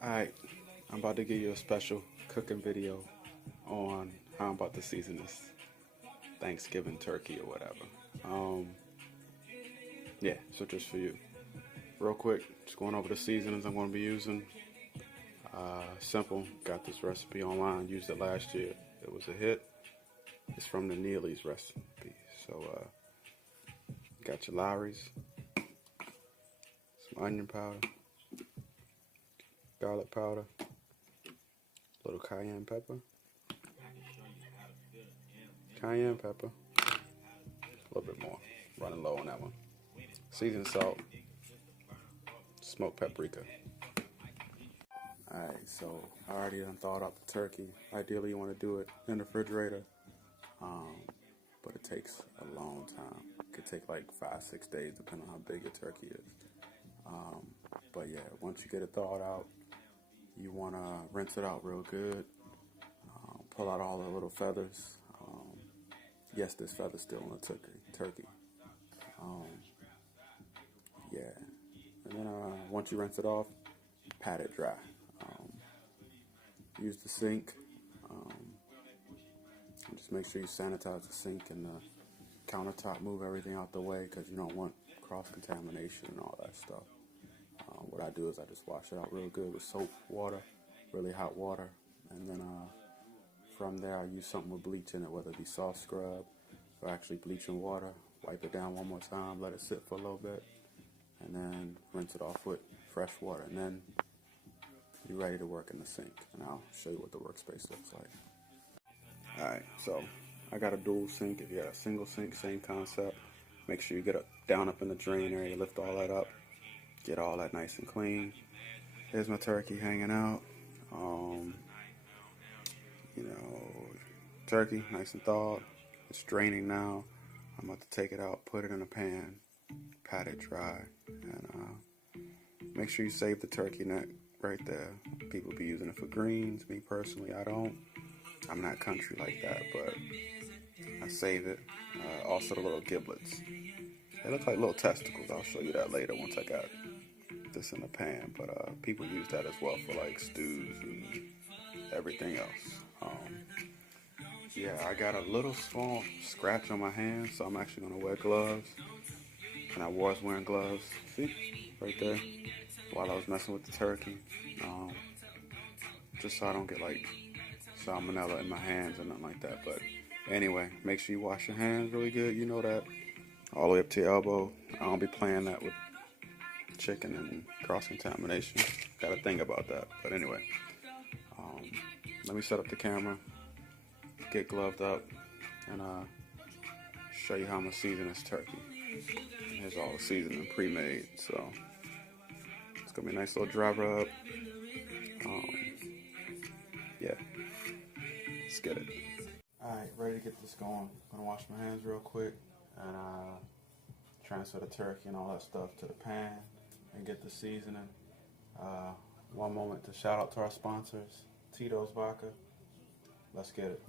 Alright, I'm about to give you a special cooking video on how I'm about to season this Thanksgiving turkey or whatever. Yeah, so just for you. Real quick, just going over the seasonings I'm going to be using. Simple, got this recipe online, used it last year. It was a hit. It's from the Neely's recipe. So, got your Lowry's, some onion powder, garlic powder, a little cayenne pepper, a little bit more, running low on that one. Seasoned salt, smoked paprika. Alright, so I already done thawed out the turkey. Ideally you want to do it in the refrigerator, but it takes a long time. It could take like 5-6 days depending on how big your turkey is. But yeah, once you get it thawed out, you want to rinse it out real good. Pull out all the little feathers. Yes, there's feathers still on the turkey. Yeah, and then once you rinse it off, pat it dry. Use the sink. Just make sure you sanitize the sink and the countertop. Move everything out the way because you don't want cross-contamination and all that stuff. What I do is I just wash it out real good with soap, water, really hot water, and then from there I use something with bleach in it, whether it be soft scrub or actually bleach and water. Wipe it down one more time, let it sit for a little bit, and then rinse it off with fresh water, and then you're ready to work in the sink. And I'll show you what the workspace looks like. Alright, so I got a dual sink. If you got a single sink, same concept. Make sure you get down up in the drain area, lift all that up, get all that nice and clean. Here's my turkey hanging out. Turkey nice and thawed. It's draining now. I'm about to take it out, put it in a pan, pat it dry, and make sure you save the turkey neck right there. People be using it for greens. Me personally, I don't. I'm not country like that, but I save it. Also the little giblets. They look like little testicles. I'll show you that later once I got this in the pan. But people use that as well for like stews and everything else. Yeah, I got a little small scratch on my hand, so I'm actually going to wear gloves. And I was wearing gloves, see, right there, while I was messing with the turkey. Just so I don't get like salmonella in my hands or nothing like that. But anyway, make sure you wash your hands really good. You know that, all the way up to your elbow. I don't be playing that with chicken and cross-contamination. Got to think about that. But anyway, let me set up the camera, get gloved up, and show you how I'm going to season this turkey. Here's all the seasoning pre-made, so it's going to be a nice little dry rub. Yeah, let's get it. Alright, ready to get this going. I'm going to wash my hands real quick and transfer the turkey and all that stuff to the pan and get the seasoning. One moment to shout out to our sponsors, Tito's Vodka. Let's get it.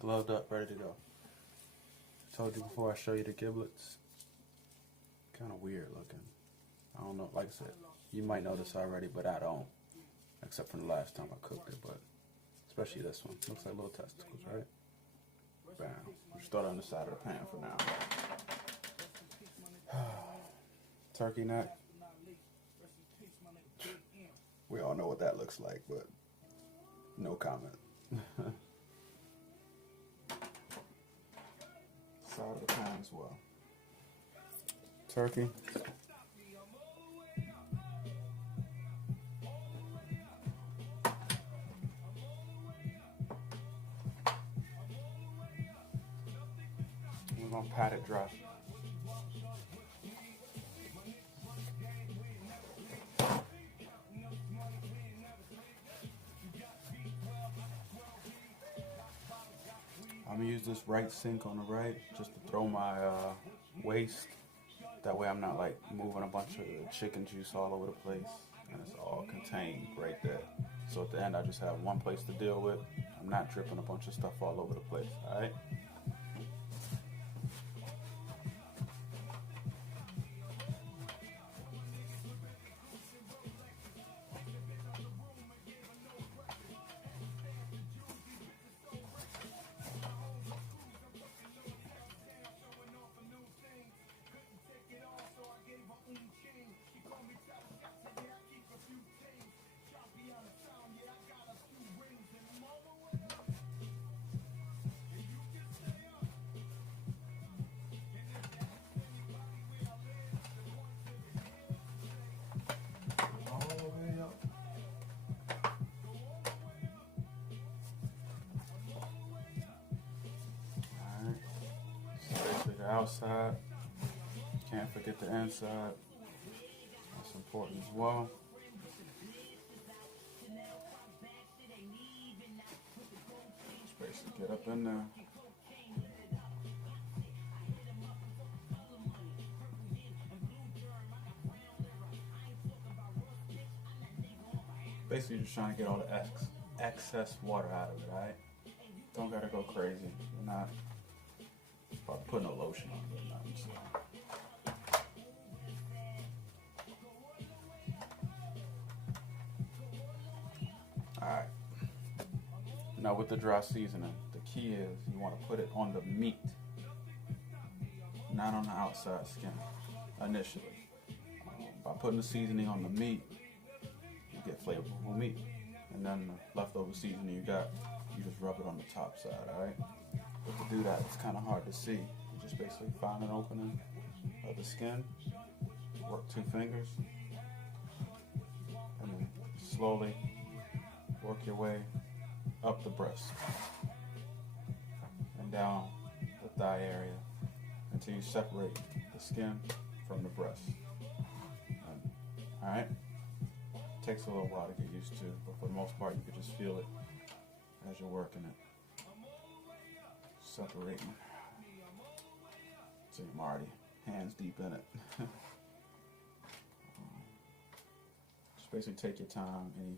gloved up, ready to go. Told you before I show you the giblets. Kind of weird looking. I don't know, like I said, you might know this already, but I don't. Except from the last time I cooked it, but especially this one. Looks like little testicles, right? Bam. We'll start on the side of the pan for now. Turkey neck. We all know what that looks like, but no comment. Side of the pan as well. Turkey. We're gonna pat it dry. I'm gonna use this right sink on the right just to throw my waste. That way I'm not like moving a bunch of chicken juice all over the place, and it's all contained right there. So at the end I just have one place to deal with. I'm not dripping a bunch of stuff all over the place, alright? The outside, can't forget the inside, that's important as well. Just basically get up in there. Basically just trying to get all the excess water out of it, alright? Don't gotta go crazy. You're not putting a lotion on it or nothing, so. Alright. Now with the dry seasoning, the key is you want to put it on the meat, not on the outside skin, initially. By putting the seasoning on the meat, you get flavorful meat. And then the leftover seasoning you got, you just rub it on the top side, alright? But to do that, it's kind of hard to see. You just basically find an opening of the skin, work 2 fingers, and then slowly work your way up the breast and down the thigh area until you separate the skin from the breast. Alright? Takes a little while to get used to, but for the most part, you can just feel it as you're working it. Separating. So I'm already hands deep in it. Just basically take your time, any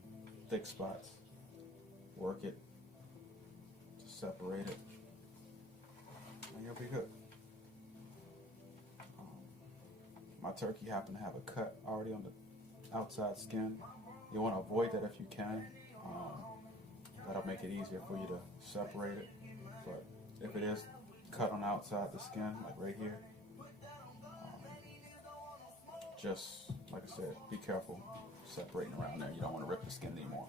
thick spots, work it to separate it, and you'll be good. My turkey happened to have a cut already on the outside skin. You want to avoid that if you can. That'll make it easier for you to separate it. But if it is cut on the outside the skin, like right here, just like I said, be careful separating around there. You don't want to rip the skin anymore.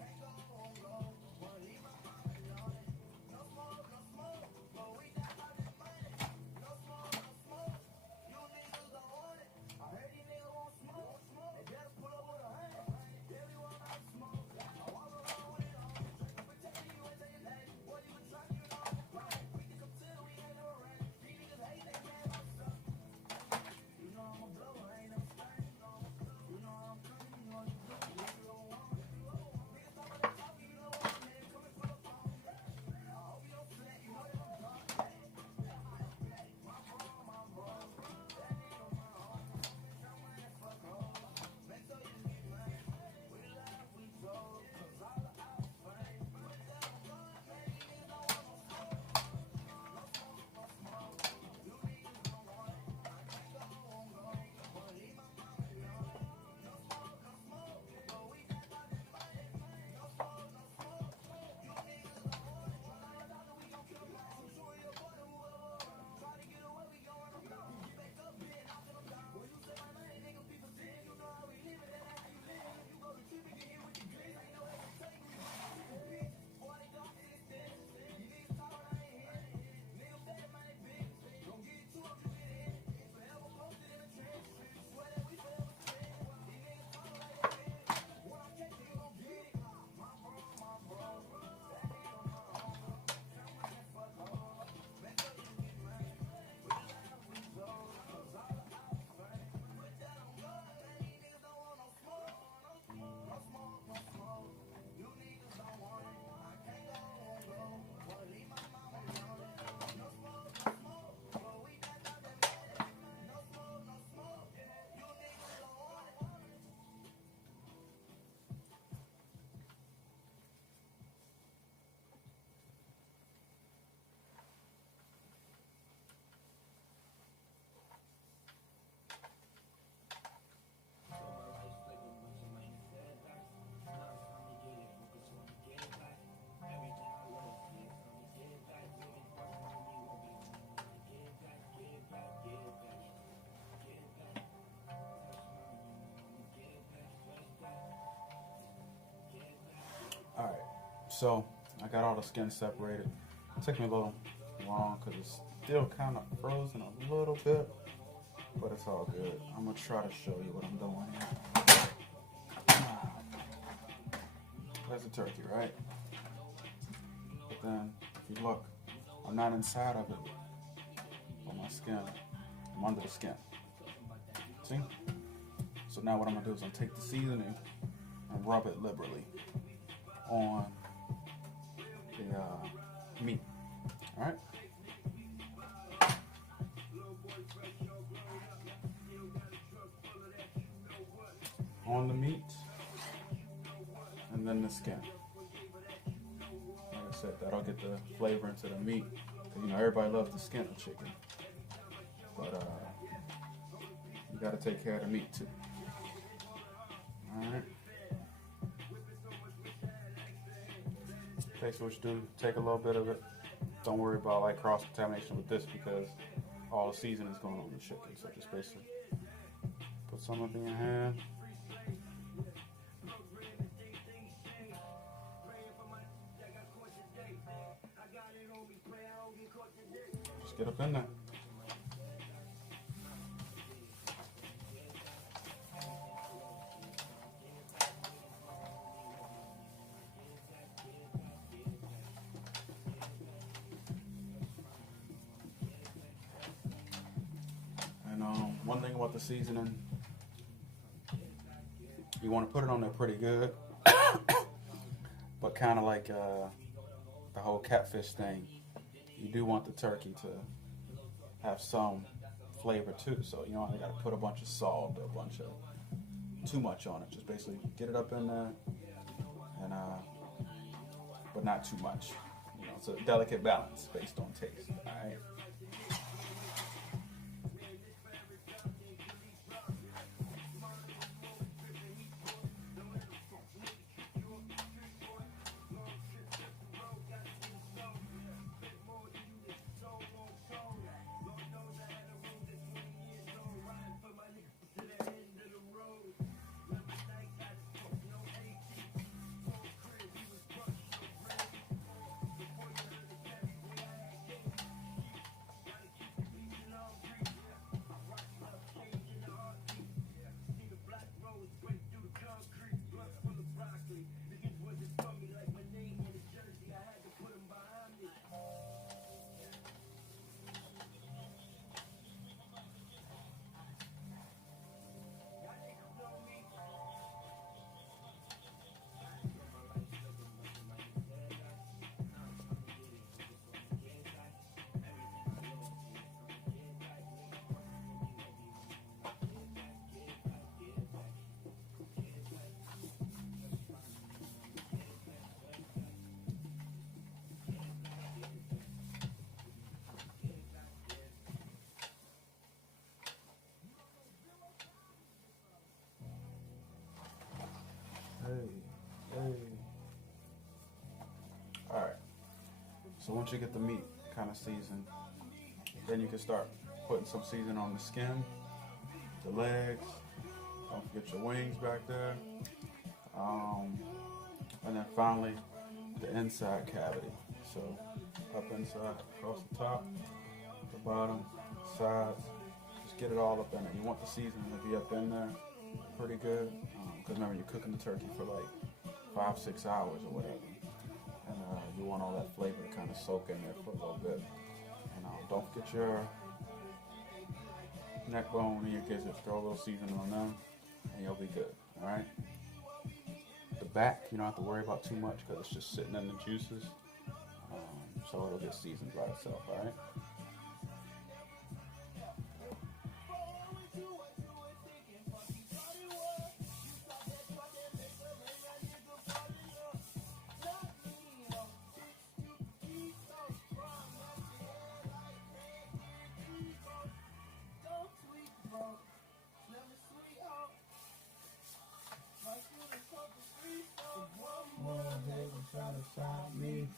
So I got all the skin separated. It took me a little long because it's still kind of frozen a little bit, but it's all good. I'm gonna try to show you what I'm doing here. There's the turkey, right? But then, if you look, I'm not inside of it on my skin. I'm under the skin. See? So now what I'm gonna do is I'm gonna take the seasoning and rub it liberally on the meat. All right? On the meat and then the skin. Like I said, that'll get the flavor into the meat. You know, everybody loves the skin of chicken, but you gotta take care of the meat too. All right. Okay, so what you do, take a little bit of it. Don't worry about like cross contamination with this because all the seasoning is going on the chicken. So just basically put some of it in your hand. Just get up in there. And one thing about the seasoning, you want to put it on there pretty good, but kind of like the whole catfish thing, you do want the turkey to have some flavor too. So you know, you got to put a bunch of salt or a bunch of too much on it. Just basically get it up in there, and but not too much. You know, it's a delicate balance based on taste. All right. Hey. Alright, so once you get the meat kind of seasoned, then you can start putting some seasoning on the skin, the legs, don't forget your wings back there, and then finally the inside cavity. So up inside, across the top, the bottom, sides, just get it all up in there. You want the seasoning to be up in there pretty good, because remember you're cooking the turkey for like 5-6 hours or whatever, and you want all that flavor to kind of soak in there for a little bit. And don't forget your neck bone and your gizzards. Throw a little seasoning on them, and you'll be good. All right. The back, you don't have to worry about too much because it's just sitting in the juices, so it'll get seasoned by itself. All right.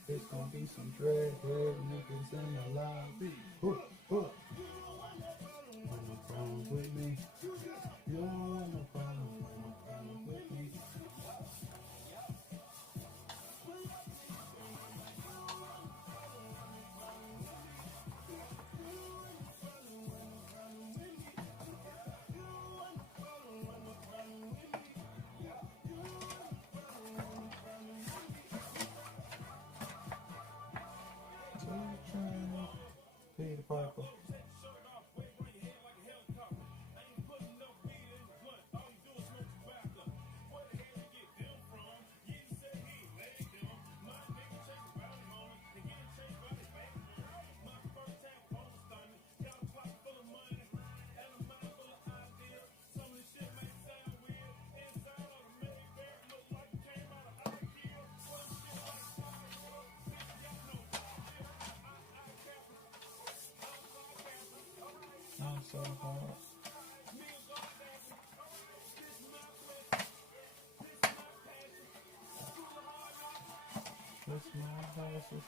It's gonna be some dreadhead niggas in the lobby. No problems with me. You don't want no problems with me. Piper. Not so hard. Kiss my horses.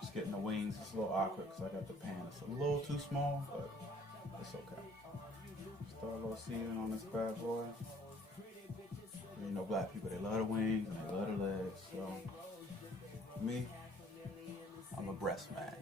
Just getting the wings. It's a little awkward because I got the pan. It's a little too small, but it's okay. Start a little seasoning on this bad boy. You know, black people, they love the wings and they love the legs. So, me, I'm a breast man.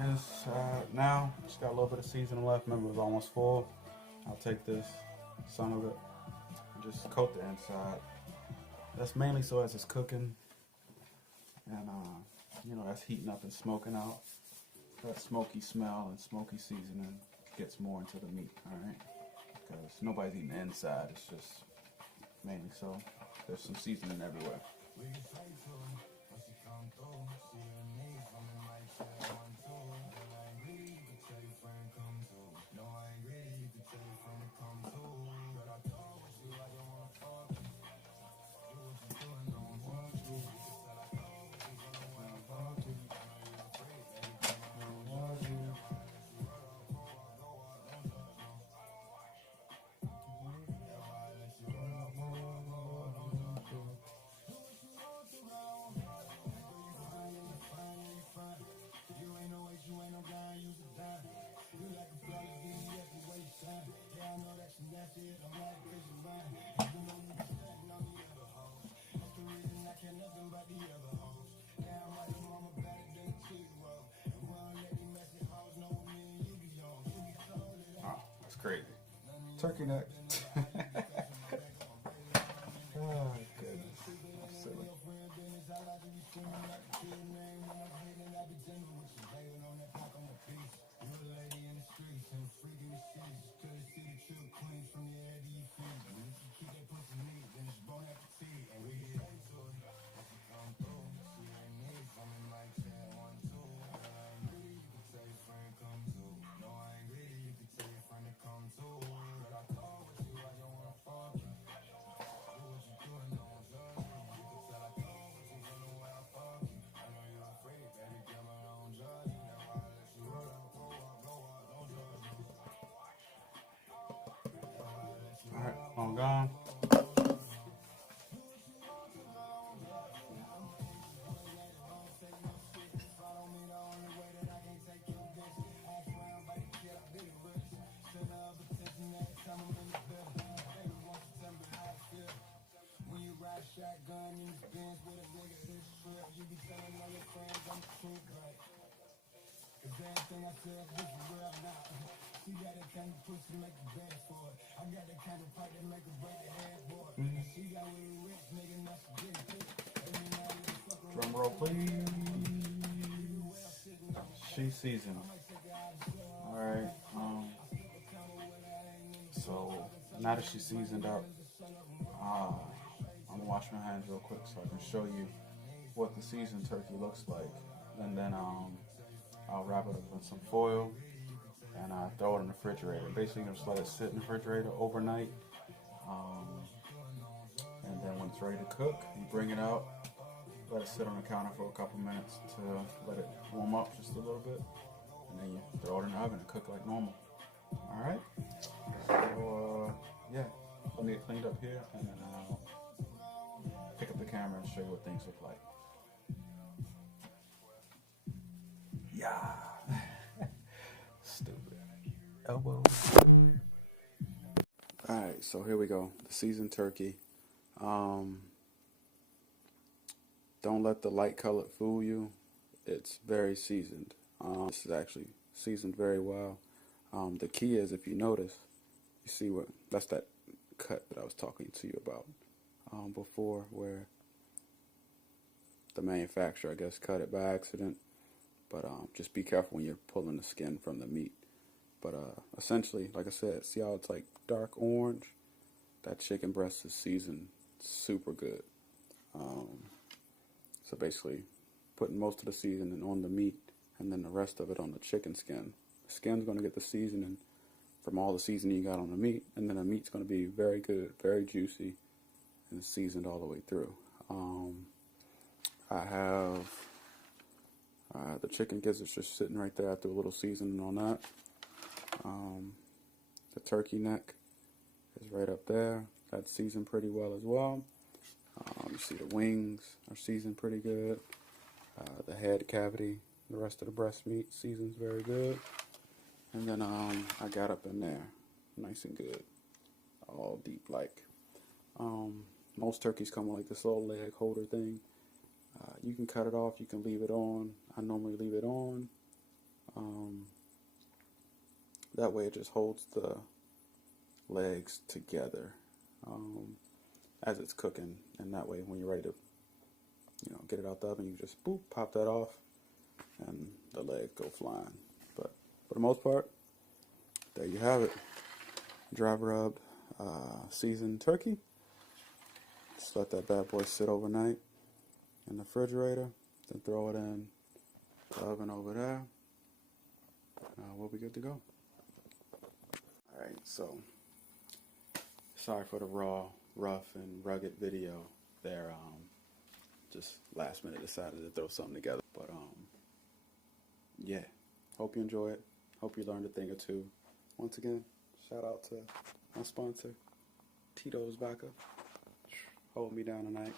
Inside now, just got a little bit of seasoning left. Remember, it was almost full. I'll take this, some of it, and just coat the inside. That's mainly so as it's cooking, and you know, that's heating up and smoking out. That smoky smell and smoky seasoning gets more into the meat. All right, because nobody's eating the inside. It's just mainly so. There's some seasoning everywhere. That's crazy. Turkey neck. Oh, goodness. That's silly. on gone. Drum roll, please. She's seasoned. Alright, so now that she's seasoned up, I'm gonna wash my hands real quick so I can show you what the seasoned turkey looks like. And then I'll wrap it up in some foil and I throw it in the refrigerator. Basically, you just let it sit in the refrigerator overnight. And then when it's ready to cook, you bring it out, let it sit on the counter for a couple minutes to let it warm up just a little bit. And then you throw it in the oven and cook like normal. Alright? So, yeah, let me get cleaned up here and then I'll pick up the camera and show you what things look like. Yeah. Stupid. Elbow. Alright, so here we go. The seasoned turkey. Don't let the light color fool you. It's very seasoned. This is actually seasoned very well. The key is, if you notice, you see what that's that cut that I was talking to you about before, where the manufacturer, I guess, cut it by accident. But just be careful when you're pulling the skin from the meat. But essentially, like I said, see how it's like dark orange? That chicken breast is seasoned super good. So basically, putting most of the seasoning on the meat and then the rest of it on the chicken skin. The skin's going to get the seasoning from all the seasoning you got on the meat, and then the meat's going to be very good, very juicy, and seasoned all the way through. I have the chicken gizzards just sitting right there. I threw a little seasoning on that. The turkey neck is right up there. That's seasoned pretty well as well. You see the wings are seasoned pretty good. The head cavity, the rest of the breast meat seasons very good. And then I got up in there, nice and good, all deep like. Most turkeys come with like this little leg holder thing. You can cut it off, you can leave it on. I normally leave it on. That way it just holds the legs together as it's cooking, and that way when you're ready to get it out the oven, you just boop, pop that off and the legs go flying. But for the most part, there you have it. Dry rubbed seasoned turkey. Just let that bad boy sit overnight in the refrigerator, then throw it in the oven over there. We'll be good to go. Alright, so sorry for the raw, rough, and rugged video there. Just last minute decided to throw something together. But yeah, hope you enjoy it. Hope you learned a thing or two. Once again, shout out to my sponsor, Tito's Vodka. Hold me down tonight.